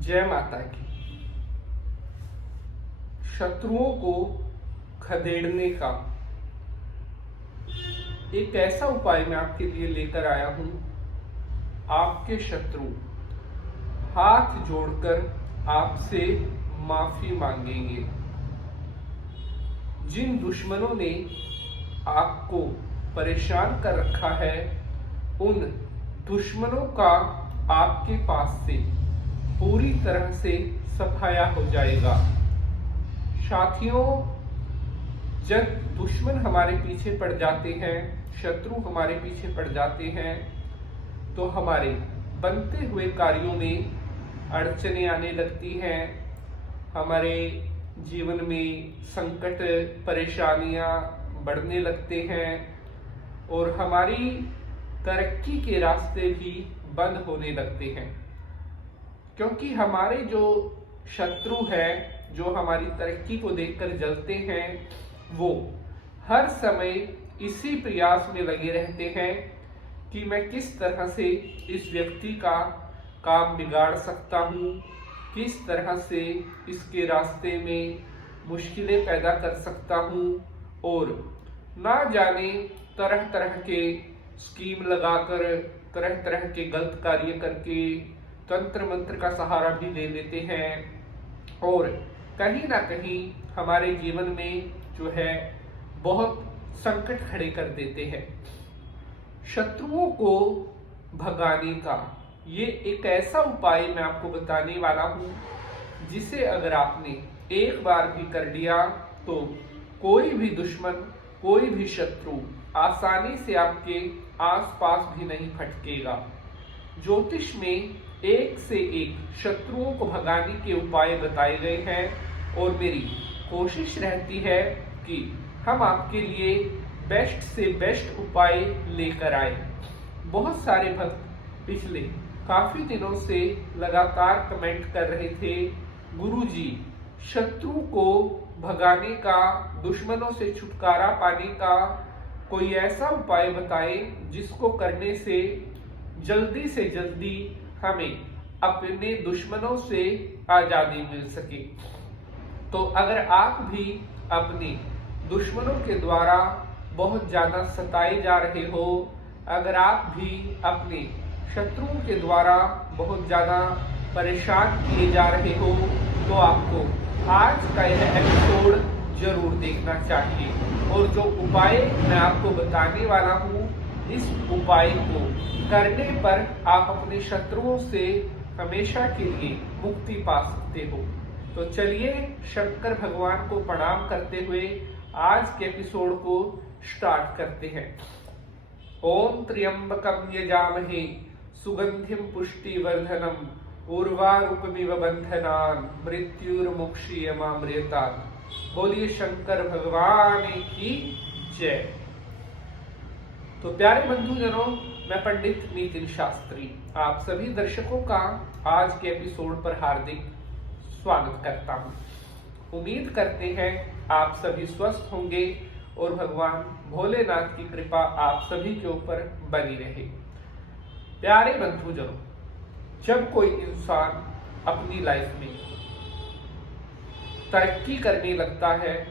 जय माता की। शत्रुओं को खदेड़ने का एक ऐसा उपाय मैं आपके लिए लेकर आया हूं। आपके शत्रु हाथ जोड़कर आपसे माफी मांगेंगे। जिन दुश्मनों ने आपको परेशान कर रखा है, उन दुश्मनों का आपके पास से पूरी तरह से सफाया हो जाएगा। साथियों, जब दुश्मन हमारे पीछे पड़ जाते हैं, शत्रु हमारे पीछे पड़ जाते हैं, तो हमारे बनते हुए कार्यों में अड़चने आने लगती हैं। हमारे जीवन में संकट परेशानियां बढ़ने लगते हैं और हमारी तरक्की के रास्ते भी बंद होने लगते हैं, क्योंकि हमारे जो शत्रु हैं, जो हमारी तरक्की को देखकर जलते हैं, वो हर समय इसी प्रयास में लगे रहते हैं कि मैं किस तरह से इस व्यक्ति का काम बिगाड़ सकता हूँ, किस तरह से इसके रास्ते में मुश्किलें पैदा कर सकता हूँ, और ना जाने तरह तरह के स्कीम लगाकर, तरह तरह के गलत कार्य करके तंत्र मंत्र का सहारा भी ले लेते हैं और कहीं ना कहीं हमारे जीवन में जो है बहुत संकट खड़े कर देते हैं। शत्रुओं को भगाने का ये एक ऐसा उपाय मैं आपको बताने वाला हूँ, जिसे अगर आपने एक बार भी कर लिया तो कोई भी दुश्मन, कोई भी शत्रु आसानी से आपके आसपास भी नहीं फटकेगा। ज्योतिष में एक से एक शत्रुओं को भगाने के उपाय बताए गए हैं और मेरी कोशिश रहती है कि हम आपके लिए बेस्ट से बेस्ट उपाय लेकर आए। बहुत सारे भक्त पिछले काफी दिनों से लगातार कमेंट कर रहे थे, गुरुजी शत्रु को भगाने का, दुश्मनों से छुटकारा पाने का कोई ऐसा उपाय बताएं जिसको करने से जल्दी हमें अपने दुश्मनों से आजादी मिल सके। तो अगर आप भी अपने दुश्मनों के द्वारा बहुत ज्यादा सताए जा रहे हो, अगर आप भी अपने शत्रुओं के द्वारा बहुत ज्यादा परेशान किए जा रहे हो, तो आपको आज का यह एपिसोड जरूर देखना चाहिए। और जो उपाय मैं आपको बताने वाला हूँ, इस उपाय को करने पर आप अपने शत्रुओं से हमेशा के लिए मुक्ति पा सकते हो। तो चलिए शंकर भगवान को प्रणाम करते हुए आज के एपिसोड को स्टार्ट करते हैं। ओम त्र्यंबकम यजामहे सुगंधिम पुष्टिवर्धनम उर्वारुकमिव बंधनान मृत्युर्मुक्षीयमामृतात्। बोलिए शंकर भगवान की जय। तो प्यारे बंधुजनों, मैं पंडित नितिन शास्त्री आप सभी दर्शकों का आज के एपिसोड पर हार्दिक स्वागत करता हूं। उम्मीद करते हैं आप सभी स्वस्थ होंगे और भगवान भोलेनाथ की कृपा आप सभी के ऊपर बनी रहे। प्यारे बंधुजनों, जब कोई इंसान अपनी लाइफ में तरक्की करने लगता है,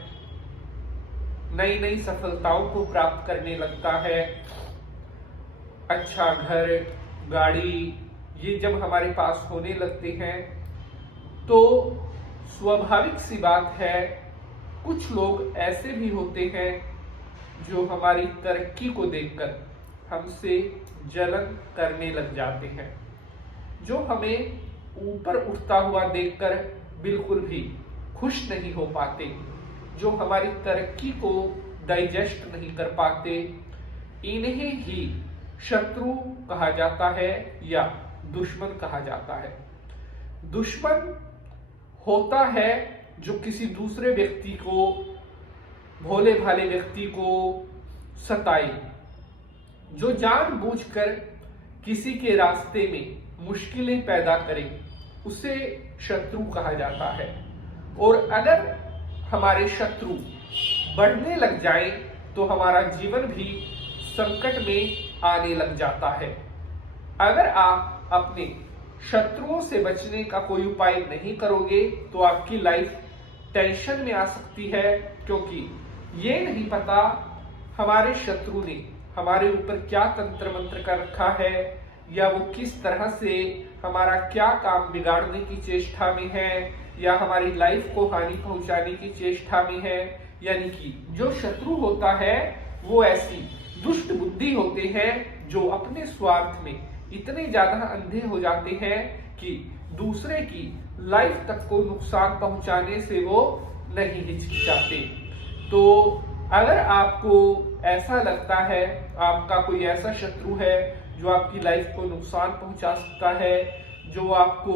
नई नई सफलताओं को प्राप्त करने लगता है, अच्छा घर, गाड़ी, ये जब हमारे पास होने लगते हैं, तो स्वाभाविक सी बात है कुछ लोग ऐसे भी होते हैं जो हमारी तरक्की को देखकर हमसे जलन करने लग जाते हैं, जो हमें ऊपर उठता हुआ देखकर बिल्कुल भी खुश नहीं हो पाते, जो हमारी तरक्की को डाइजेस्ट नहीं कर पाते। इन्हें ही शत्रु कहा जाता है या दुश्मन कहा जाता है। दुश्मन होता है जो किसी दूसरे व्यक्ति को, भोले भाले व्यक्ति को सताए, जो जानबूझकर किसी के रास्ते में मुश्किलें पैदा करे, उसे शत्रु कहा जाता है। और अगर हमारे शत्रु बढ़ने लग जाए तो हमारा जीवन भी संकट में आने लग जाता है। अगर आप अपने शत्रुओं से बचने का कोई उपाय नहीं करोगे तो आपकी लाइफ टेंशन में आ सकती है, क्योंकि ये नहीं पता हमारे शत्रु ने हमारे ऊपर क्या तंत्र मंत्र कर रखा है, या वो किस तरह से हमारा क्या काम बिगाड़ने की चेष्टा में है, या हमारी लाइफ को हानि पहुंचाने की चेष्टा में है। यानी कि जो शत्रु होता है वो ऐसी दुष्ट बुद्धि होते हैं जो अपने स्वार्थ में इतने ज्यादा अंधे हो जाते हैं कि दूसरे की लाइफ तक को नुकसान पहुंचाने से वो नहीं हिचकिचाते। तो अगर आपको ऐसा लगता है आपका कोई ऐसा शत्रु है जो आपकी लाइफ को नुकसान पहुंचा सकता है, जो आपको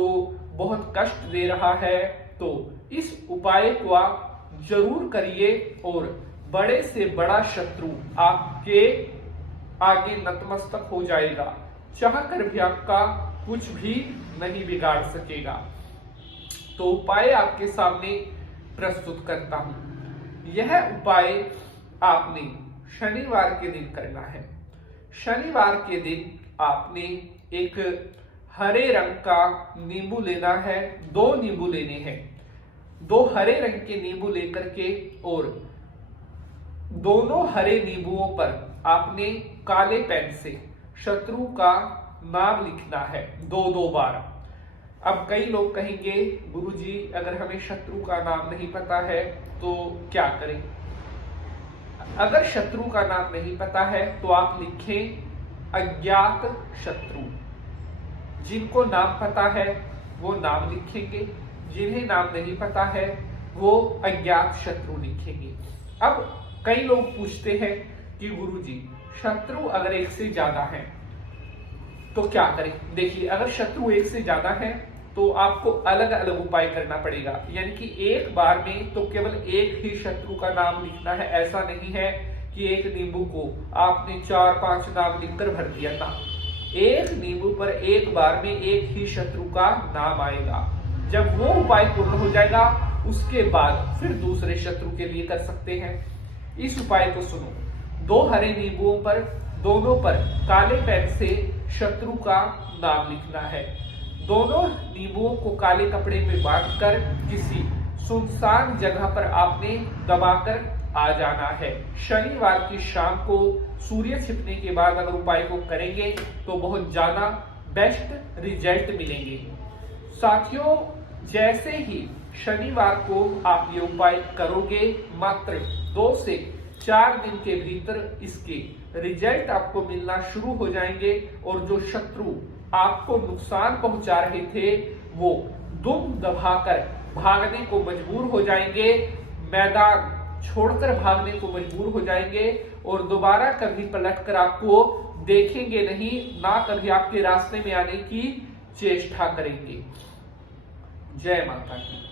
बहुत कष्ट दे रहा है, तो इस उपाय को आप जरूर करिए और बड़े से बड़ा शत्रु आपके आगे नतमस्तक हो जाएगा, चाह कर भी आपका कुछ भी नहीं बिगाड़ सकेगा। तो उपाय आपके सामने प्रस्तुत करता हूं। यह उपाय आपने शनिवार के दिन करना है। शनिवार के दिन आपने एक हरे रंग का नींबू लेना है, 2 नींबू लेने हैं। 2 हरे रंग के नींबू लेकर के और दोनों हरे नींबुओं पर आपने काले पेन से शत्रु का नाम लिखना है 2-2 बार। अब कई लोग कहेंगे गुरुजी अगर हमें शत्रु का नाम नहीं पता है तो क्या करें? अगर शत्रु का नाम नहीं पता है तो आप लिखें अज्ञात शत्रु। जिनको नाम पता है वो नाम लिखेंगे, जिन्हें नाम नहीं पता है वो अज्ञात शत्रु लिखेंगे। अब कई लोग पूछते हैं कि गुरुजी शत्रु अगर एक से ज्यादा है तो क्या करें? देखिए अगर शत्रु एक से ज्यादा है तो आपको अलग अलग उपाय करना पड़ेगा। यानी कि एक बार में तो केवल एक ही शत्रु का नाम लिखना है, ऐसा नहीं है कि एक नींबू को आपने 4-5 नाम लिखकर भर दिया था। एक नींबू पर एक बार में एक ही शत्रु का नाम आएगा। जब वो उपाय पूर्ण हो जाएगा उसके बाद फिर दूसरे शत्रु के लिए कर सकते हैं। इस उपाय को सुनो। 2 हरे नींबुओं पर दोनों पर काले पेन से शत्रु का नाम लिखना है। दोनों नींबुओं को काले कपड़े में बांधकर किसी सुनसान जगह पर आपने दबाकर आ जाना है। शनिवार की शाम को सूर्य छिपने के बाद अगर उपाय को करेंगे तो बहुत ज्यादा बेस्ट रिजल्ट मिलेंगे। साथियों जैसे ही शनिवार को आप ये उपाय करोगे मात्र 2 से 4 दिन के भीतर इसके रिजल्ट आपको मिलना शुरू हो जाएंगे और जो शत्रु आपको नुकसान पहुंचा रहे थे वो दुम दबाकर भागने को मजबूर हो जाएंगे, मैदान छोड़कर भागने को मजबूर हो जाएंगे और दोबारा कभी पलटकर आपको देखेंगे नहीं, ना कभी आपके रास्ते में आने की चेष्टा करेंगे। जय माता की।